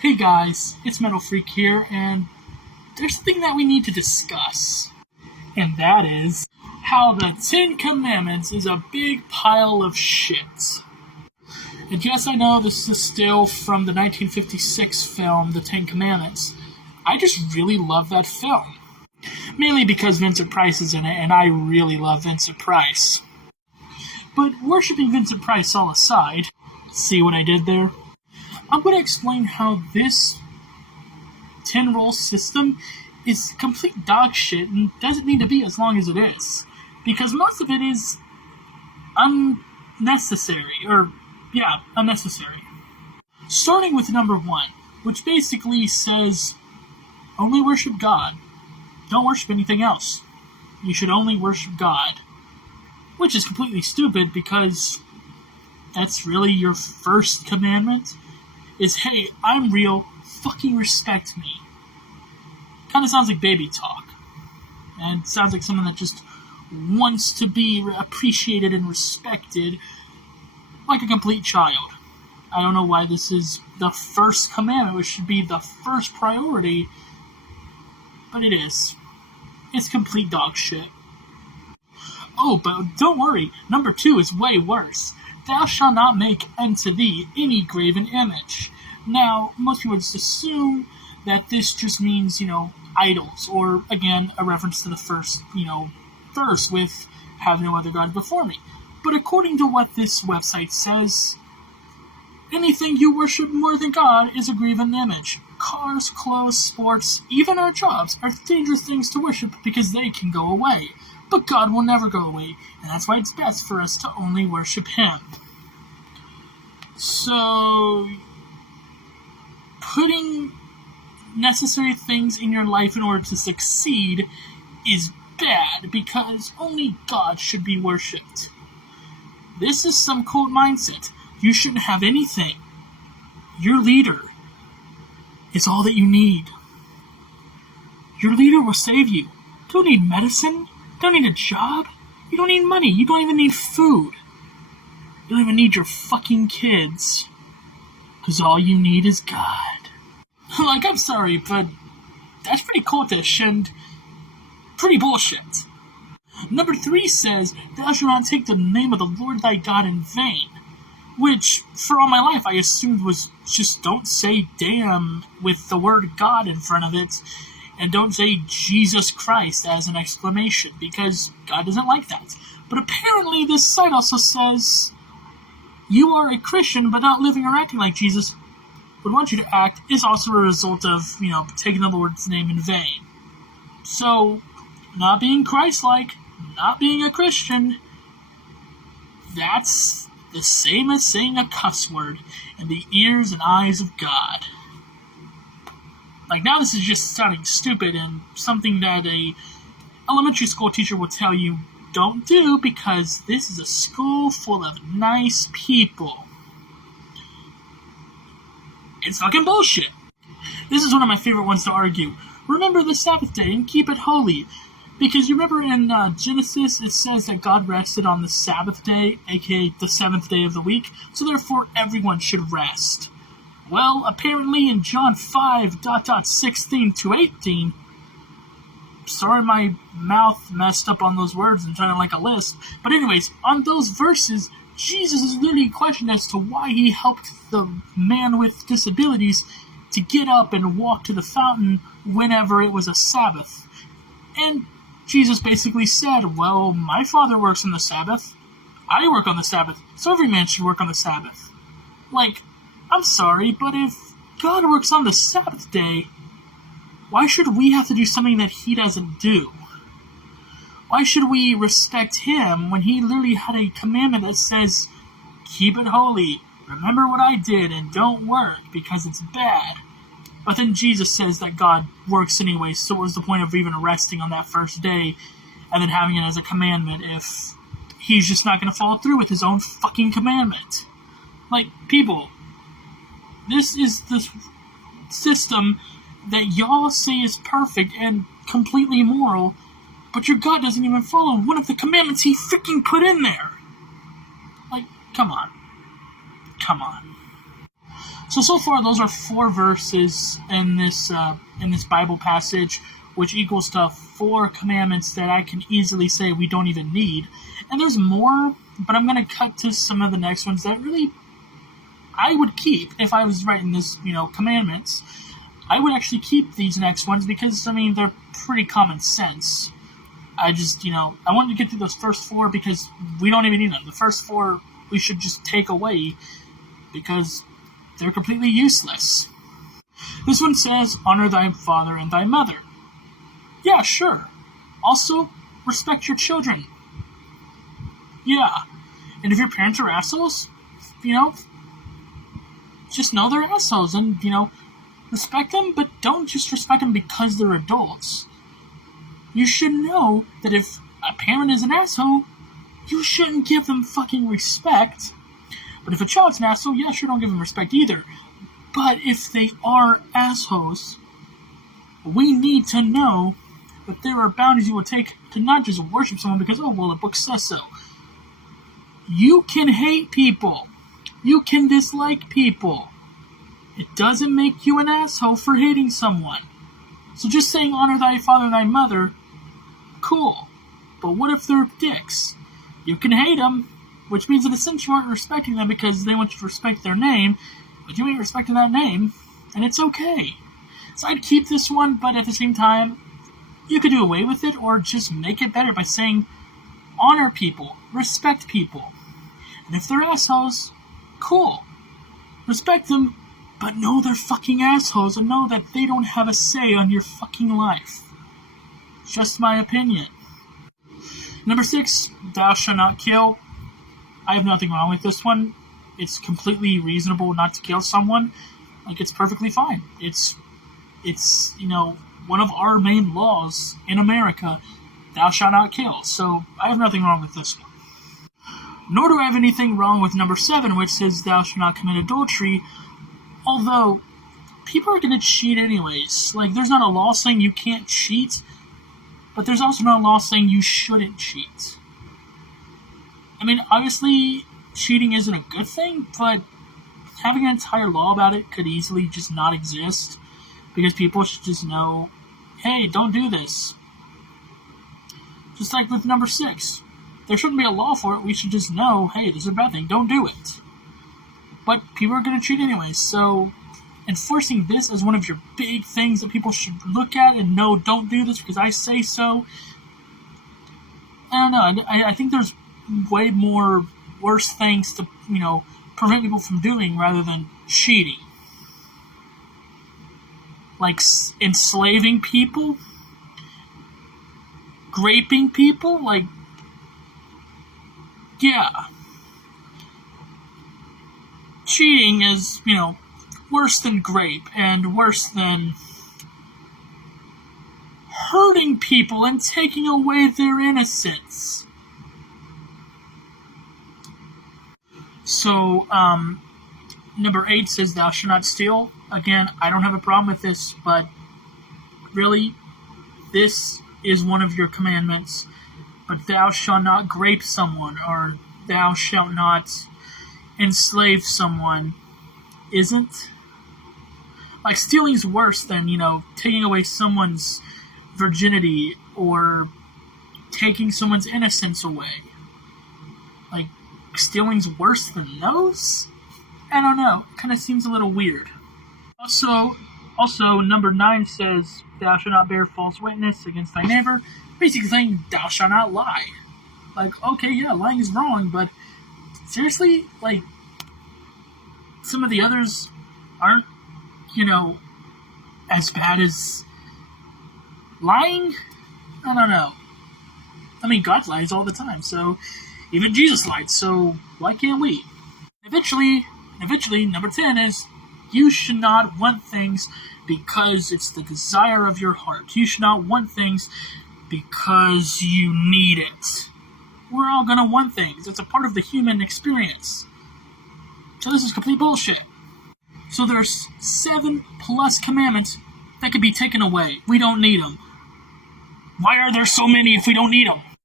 Hey guys, it's Metal Freak here, and there's something that we need to discuss. And that is how the Ten Commandments is a big pile of shit. And yes, I know this is still from the 1956 film, The Ten Commandments. I just really love that film. Mainly because Vincent Price is in it, and I really love Vincent Price. But worshipping Vincent Price all aside, see what I did there? I'm going to explain how this 10-roll system is complete dog shit and doesn't need to be as long as it is. Because most of it is unnecessary. Unnecessary. Starting with number 1, which basically says, only worship God. Don't worship anything else. You should only worship God. Which is completely stupid because that's really your first commandment. Is, hey, I'm real, fucking respect me. Kind of sounds like baby talk. And sounds like someone that just wants to be appreciated and respected like a complete child. I don't know why this is the first commandment, which should be the first priority, but it is. It's complete dog shit. Oh, but don't worry, number 2 is way worse. Thou shalt not make unto thee any graven image. Now, most people just assume that this just means, idols, or, again, a reference to the first, verse with have no other gods before me. But according to what this website says, anything you worship more than God is a graven image. Cars, clothes, sports, even our jobs are dangerous things to worship because they can go away. But God will never go away, and that's why it's best for us to only worship Him. So, putting necessary things in your life in order to succeed is bad, because only God should be worshipped. This is some cult mindset. You shouldn't have anything. Your leader is all that you need. Your leader will save you. You don't need medicine. You don't need a job. You don't need money. You don't even need food. You don't even need your fucking kids. Because all you need is God. I'm sorry, but that's pretty cultish and pretty bullshit. Number 3 says, thou shalt not take the name of the Lord thy God in vain. Which, for all my life, I assumed was just don't say damn with the word God in front of it. And don't say Jesus Christ as an exclamation, because God doesn't like that. But apparently this site also says, you are a Christian, but not living or acting like Jesus would want you to act, is also a result of, taking the Lord's name in vain. So, not being Christ-like, not being a Christian, that's the same as saying a cuss word in the ears and eyes of God. Now this is just sounding stupid and something that a elementary school teacher will tell you don't do because this is a school full of nice people. It's fucking bullshit. This is one of my favorite ones to argue. Remember the Sabbath day and keep it holy. Because you remember in Genesis it says that God rested on the Sabbath day, aka the 7th day of the week, so therefore everyone should rest. Well, apparently in John 5:16-18, sorry my mouth messed up on those words and sounded like a lisp, but anyways, on those verses, Jesus is literally questioned as to why he helped the man with disabilities to get up and walk to the fountain whenever it was a Sabbath. And Jesus basically said, well, my Father works on the Sabbath, I work on the Sabbath, so every man should work on the Sabbath. I'm sorry, but if God works on the Sabbath day, why should we have to do something that he doesn't do? Why should we respect him when he literally had a commandment that says, keep it holy, remember what I did, and don't work because it's bad? But then Jesus says that God works anyway, so what was the point of even resting on that first day and then having it as a commandment if he's just not going to follow through with his own fucking commandment? People, this is the system that y'all say is perfect and completely moral, but your God doesn't even follow one of the commandments he freaking put in there. Come on. So far, those are 4 verses in this Bible passage, which equals to 4 commandments that I can easily say we don't even need. And there's more, but I'm going to cut to some of the next ones that really I would keep if I was writing this, commandments. I would actually keep these next ones because, they're pretty common sense. I just, I wanted to get through those first 4 because we don't even need them. The first 4 we should just take away because they're completely useless. This one says, honor thy father and thy mother. Yeah, sure. Also, respect your children. Yeah. And if your parents are assholes, just know they're assholes and, respect them, but don't just respect them because they're adults. You should know that if a parent is an asshole, you shouldn't give them fucking respect. But if a child's an asshole, yeah, sure, don't give them respect either. But if they are assholes, we need to know that there are boundaries you will take to not just worship someone because, oh, well, the book says so. You can hate people. You can dislike people. It doesn't make you an asshole for hating someone. So just saying honor thy father and thy mother, cool. But what if they're dicks? You can hate them, which means in a sense you aren't respecting them because they want you to respect their name, but you ain't respecting that name, and it's okay. So I'd keep this one, but at the same time, you could do away with it or just make it better by saying honor people, respect people. And if they're assholes, cool. Respect them, but know they're fucking assholes and know that they don't have a say on your fucking life. Just my opinion. Number 6, thou shalt not kill. I have nothing wrong with this one. It's completely reasonable not to kill someone. It's perfectly fine. It's one of our main laws in America, thou shalt not kill. So I have nothing wrong with this one. Nor do I have anything wrong with number 7, which says thou shalt not commit adultery. Although, people are going to cheat anyways. There's not a law saying you can't cheat, but there's also not a law saying you shouldn't cheat. Obviously, cheating isn't a good thing, but having an entire law about it could easily just not exist, because people should just know, hey, don't do this. Just like with number 6. There shouldn't be a law for it, we should just know, hey, this is a bad thing, don't do it. But people are going to cheat anyways, so enforcing this as one of your big things that people should look at and know, don't do this because I say so. I don't know, I think there's way more worse things to, prevent people from doing rather than cheating. Like enslaving people, raping people, yeah. Cheating is, worse than rape and worse than hurting people and taking away their innocence. So, number 8 says thou shalt not steal. Again, I don't have a problem with this, but really, this is one of your commandments. But thou shalt not rape someone, or thou shalt not enslave someone, isn't. Stealing's worse than, taking away someone's virginity or taking someone's innocence away. Stealing's worse than those? I don't know. It kind of seems a little weird. Also, number 9 says, thou shalt not bear false witness against thy neighbor. Basically saying, thou shalt not lie. Okay, yeah, lying is wrong, but seriously? Some of the others aren't, as bad as lying? I don't know. God lies all the time, so even Jesus lied, so why can't we? Eventually, number 10 is, you should not want things because it's the desire of your heart. You should not want things because you need it. We're all gonna want things. It's a part of the human experience. So this is complete bullshit. So there's 7 plus commandments that could be taken away. We don't need them. Why are there so many if we don't need them?